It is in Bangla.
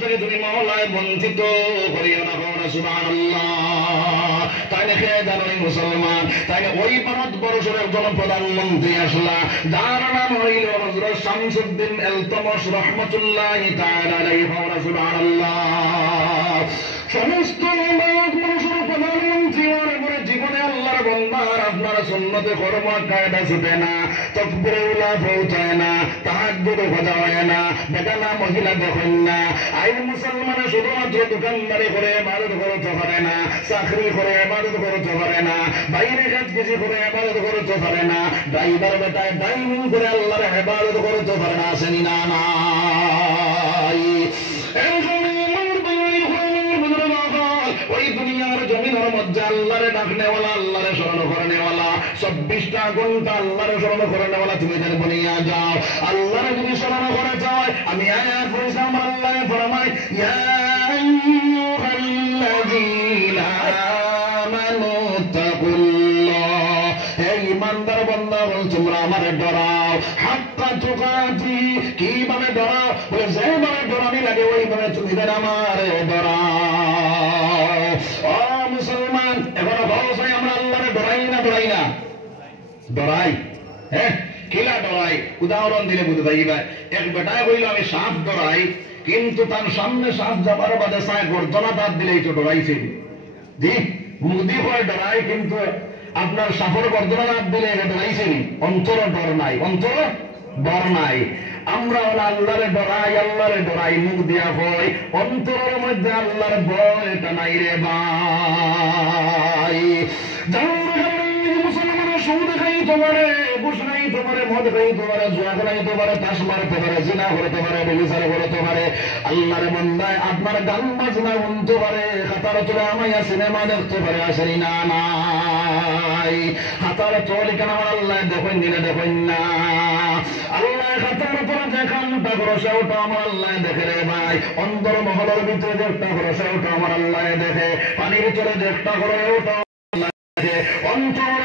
থেকে তুমি মওলায় বঞ্চিত করিও না। সুবহানাল্লাহ। তাইলে খেয়ে জানো মুসলমান, তাইলে ওই ভারতবর্ষের একজন প্রধানমন্ত্রী আসলা, যার নাম হইল হযরত শামসুদ্দিন ইলতুতমিশ রাহমাতুল্লাহি তাআলা আলাইহি। সুবহানাল্লাহ। সমস্ত মানুষের প্রধানমন্ত্রী হওয়ার পরে জীবনে আল্লাহর বান্দার আপনার সুন্নতে কর্ম কায়দা ছুটে না, তকবীরে উলা পৌঁছায় না, তাহাজ্জুদ খোঁজা হয় না, বেগানা মহিলা দেখেন না। আইন মুসলমানে শুধুমাত্র দোকানদারি করে ইবাদত করতে পারে না, চাকরি করে ইবাদত করতে পারে না, বাইরে কাজ কিছু করে ইবাদত করতে পারে না, ড্রাইভার বেটায় ড্রাইভিং করে আল্লাহর ইবাদত করতে পারে না। আসেনি না নাই? ওই দুনিয়ার জমিনের মধ্যে আল্লাহরে ডাকনেওয়ালা, আল্লাহরে স্মরণ করেনেওয়ালা, 24টা ঘন্টা আল্লাহরে স্মরণ করেনেওয়ালা তুমি যেন বনিয়া যাও। আল্লাহরে যদি স্মরণ করে যাও, আমি আয়াত পড়েছি, আমার আল্লাহ ফরমায়, ইয়া আইয়ুহাল্লাযীনা আমানু তাকুল্লাহ, হে ঈমানদার বান্দা, তোমরা আমারে ডরাও, হাক্কা তুকাতি, কিভাবে ডরাও? বলে যেভাবে ডরানি লাগে ওইভাবে তুমি যেন আমারে ডরাও। ও মুসলমান, এখনো বলছে আমরা আল্লাহরে ডরাই না? ডরাই না? ডরাই। হ্যাঁ, কিলা ডরাই? উদাহরণ দিলে বুঝতে পাইবা। এক বেটায় কইল আমি সাপ ডরাই, কিন্তু তার সামনে সাপ যাবার বাদে সায় গর্জনা দাঁত দিলেই তো ডরাইছে। জি, মুদি হয় ডরাই, কিন্তু আপনার সাপের গর্জনা দাঁত দিলে ডরাইছে। অন্তর ডর নাই, অন্তর ডর নাই। আমরা আল্লাহরে ডরাই, আল্লাহরে ডরাই, মুখ দিয়া হয়, অন্তরের মধ্যে আল্লাহর ভয়টা নাই রে ভাই। মুসলমানের সুদ খাইতে পারে, ঘুষ খাইতে পারে, মদ খাইতে পারে, জুয়া খাইতে পারে, তাস মারতে পারে, জিনা করতে পারে, ব্যভিচার করতে পারে, আল্লাহর বান্দায় আপনার গান বাজনা শুনতে পারে, খাতার তোলা আমায়া সিনেমা দেখতে পারে। আসেনি না নাই? খাতার তোলে কেন আমার আল্লাহ দেখেন দিলে দেখেন না? আল্লাহ খাতার তোলা দেখানটা খরচা ওটা আমার আল্লাহ দেখে রে ভাই। অন্তর মহলের ভিতরে দেখটা খরচা ওটা আমার আল্লাহ দেখে, পানির ভিতরে দেখটা করে ওটা অন্তর